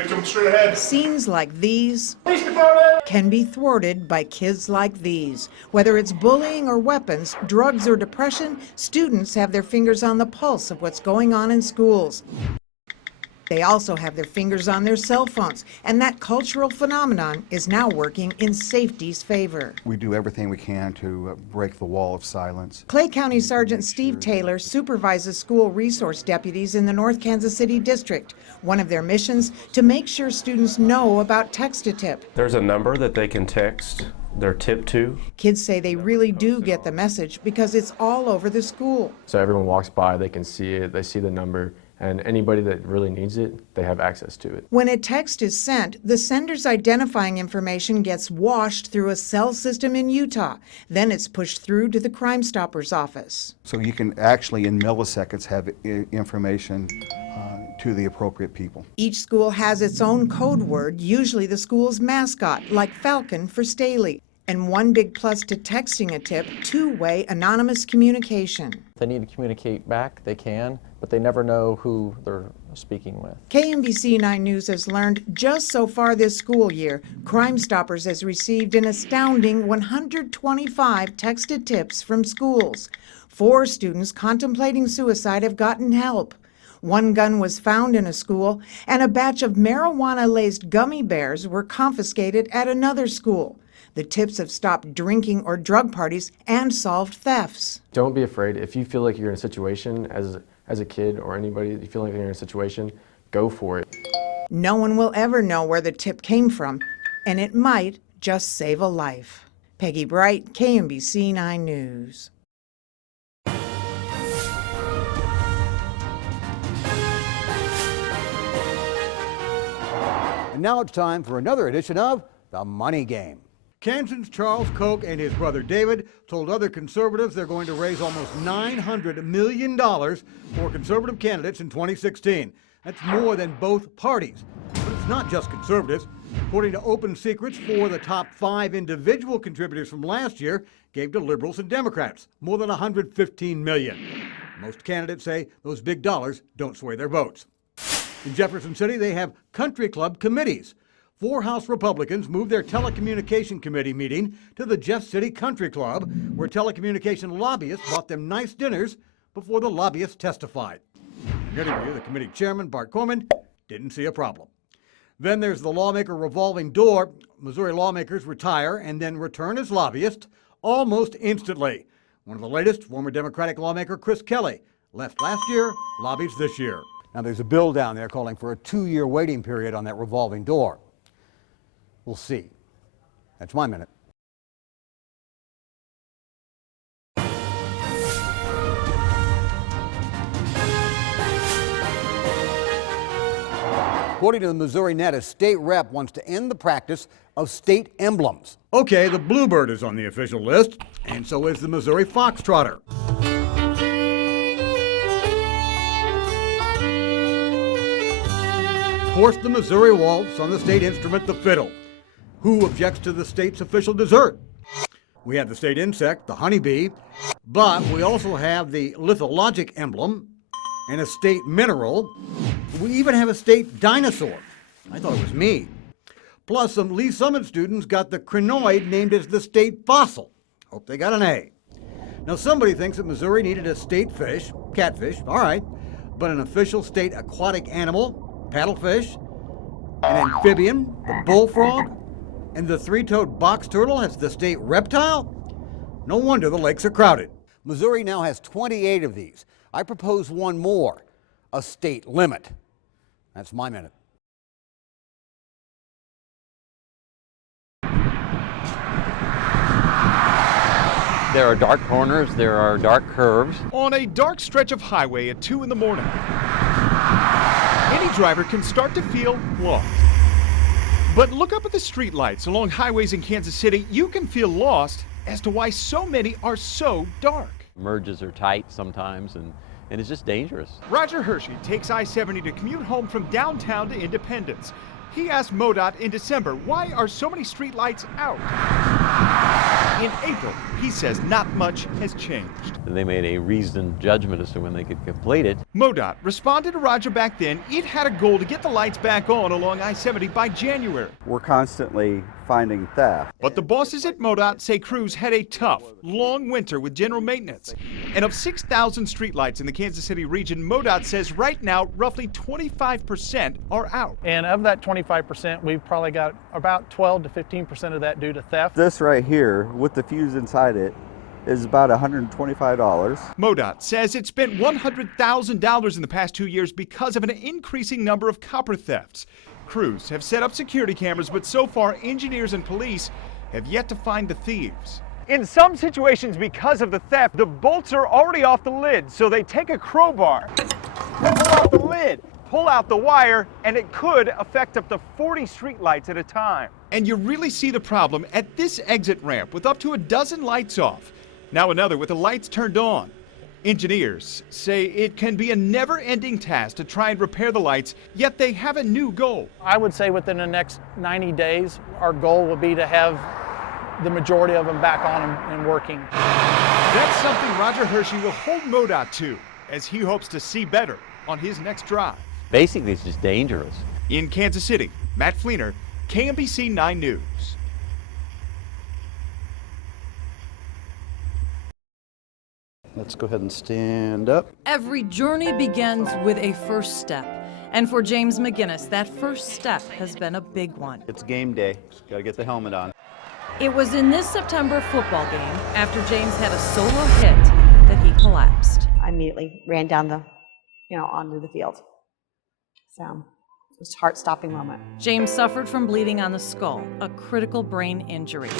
Straight ahead. Scenes like these can be thwarted by kids like these. Whether it's bullying or weapons, drugs or depression, students have their fingers on the pulse of what's going on in schools. They also have their fingers on their cell phones, and that cultural phenomenon is now working in safety's favor. We do everything we can to break the wall of silence. Clay County Sergeant Steve Taylor supervises school resource deputies in the North Kansas City District. One of their missions, to make sure students know about text-to-tip. There's a number that they can text their tip to. Kids say they really do get the message because it's all over the school. So everyone walks by, they can see it, they see the number, and anybody that really needs it, they have access to it. When a text is sent, the sender's identifying information gets washed through a cell system in Utah. Then it's pushed through to the Crime Stoppers office. So you can actually, in milliseconds, have information to the appropriate people. Each school has its own code word, usually the school's mascot, like Falcon for Steele. And one big plus to texting a tip, two-way anonymous communication. If they need to communicate back, they can, but they never know who they're speaking with. KMBC 9 News has learned just so far this school year, Crime Stoppers has received an astounding 125 texted tips from schools. 4 students contemplating suicide have gotten help. 1 gun was found in a school, and a batch of marijuana-laced gummy bears were confiscated at another school. The tips have stopped drinking or drug parties and solved thefts. Don't be afraid. If you feel like you're in a situation as a kid or anybody, you feel like you're in a situation, go for it. No one will ever know where the tip came from, and it might just save a life. Peggy Bright, KMBC 9 News. And now it's time for another edition of The Money Game. Kansas Charles Koch and his brother David told other conservatives they're going to raise almost $900 million for conservative candidates in 2016. That's more than both parties. But it's not just conservatives. According to Open Secrets, 4 of the top 5 individual contributors from last year gave to liberals and Democrats, more than $115 million. Most candidates say those big dollars don't sway their votes. In Jefferson City, they have country club committees. 4 House Republicans moved their telecommunication committee meeting to the Jeff City Country Club, where telecommunication lobbyists bought them nice dinners before the lobbyists testified. In an interview, the committee chairman, Bart Corman, didn't see a problem. Then there's the lawmaker revolving door. Missouri lawmakers retire and then return as lobbyists almost instantly. One of the latest, former Democratic lawmaker Chris Kelly, left last year, lobbies this year. Now there's a bill down there calling for a 2-year waiting period on that revolving door. We'll see. That's my minute. According to the Missouri NATAS, state rep wants to end the practice of state emblems. Okay, the bluebird is on the official list, and so is the Missouri foxtrotter. Of course, the Missouri waltz on the state instrument, the fiddle. Who objects to the state's official dessert? We have the state insect, the honeybee, but we also have the lithologic emblem and a state mineral. We even have a state dinosaur. I thought it was me. Plus, some Lee Summit students got the crinoid named as the state fossil. Hope they got an A. Now, somebody thinks that Missouri needed a state fish, catfish, all right, but an official state aquatic animal, paddlefish, an amphibian, the bullfrog, and the 3-toed box turtle as the state reptile? No wonder the lakes are crowded. Missouri now has 28 of these. I propose one more, a state limit. That's my minute. There are dark corners, there are dark curves. On a dark stretch of highway at 2 in the morning, any driver can start to feel lost. But look up at the streetlights along highways in Kansas City. You can feel lost as to why so many are so dark. Merges are tight sometimes, and it's just dangerous. Roger Hershey takes I-70 to commute home from downtown to Independence. He asked MoDOT in December, why are so many streetlights out? In April, he says not much has changed. They made a reasoned judgment as to when they could complete it. MoDOT responded to Roger back then. It had a goal to get the lights back on along I-70 by January. We're constantly finding theft. But the bosses at MoDOT say crews had a tough, long winter with general maintenance. And of 6,000 streetlights in the Kansas City region, MoDOT says right now roughly 25% are out. And of that 25%, we've probably got about 12 to 15% of that due to theft. This right here, with the fuse inside it, is about $125. MoDOT says it spent $100,000 in the past 2 years because of an increasing number of copper thefts. Crews have set up security cameras, but so far engineers and police have yet to find the thieves. In some situations, because of the theft, the bolts are already off the lid, so they take a crowbar, pull out the lid, pull out the wire, and it could affect up to 40 streetlights at a time. And you really see the problem at this exit ramp with up to a dozen lights off. Now another with the lights turned on. Engineers say it can be a never-ending task to try and repair the lights, yet they have a new goal. I would say within the next 90 days, our goal would be to have the majority of them back on and working. That's something Roger Hershey will hold MoDOT to, as he hopes to see better on his next drive. Basically, it's just dangerous. In Kansas City, Matt Fleener, KMBC 9 News. Let's go ahead and stand up. Every journey begins with a first step. And for James McGinnis, that first step has been a big one. It's game day. Got to get the helmet on. It was in this September football game, after James had a solo hit, that he collapsed. I immediately ran down onto the field. So it was a heart-stopping moment. James suffered from bleeding on the skull, a critical brain injury.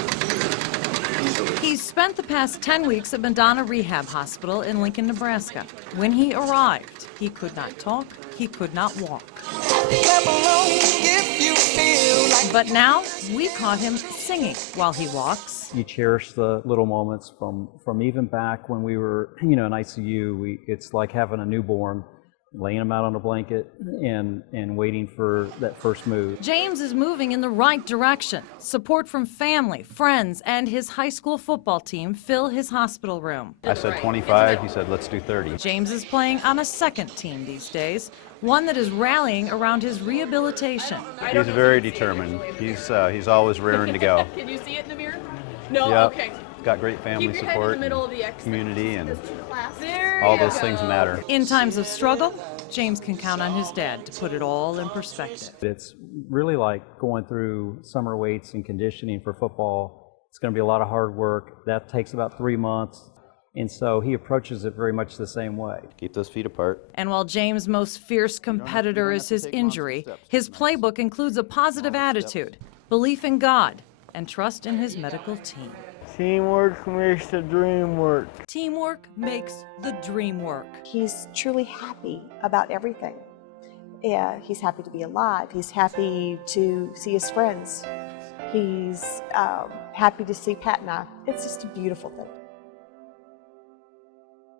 He's spent the past 10 weeks at Madonna Rehab Hospital in Lincoln, Nebraska. When he arrived, he could not talk, he could not walk. But now, we caught him singing while he walks. You cherish the little moments from even back when we were, in ICU. It's like having a newborn, laying him out on a blanket and waiting for that first move. James is moving in the right direction. Support from family, friends, and his high school football team fill his hospital room. I said 25, he said let's do 30. James is playing on a second team these days, one that is rallying around his rehabilitation. He's very determined. He's always raring to go. Can you see it in the mirror? No? Yep. Okay. Got great family Keep your support, head in the middle of the community, and there all you those go. things matter. In times of struggle, James can count on his dad to put it all in perspective. It's really like going through summer weights and conditioning for football. It's going to be a lot of hard work. That takes about 3 months. And so he approaches it very much the same way. Keep those feet apart. And while James' most fierce competitor is his injury, his playbook includes a positive attitude, belief in God, and trust in his medical team. Teamwork makes the dream work. Teamwork makes the dream work. He's truly happy about everything. Yeah, he's happy to be alive. He's happy to see his friends. He's happy to see Pat and I. It's just a beautiful thing.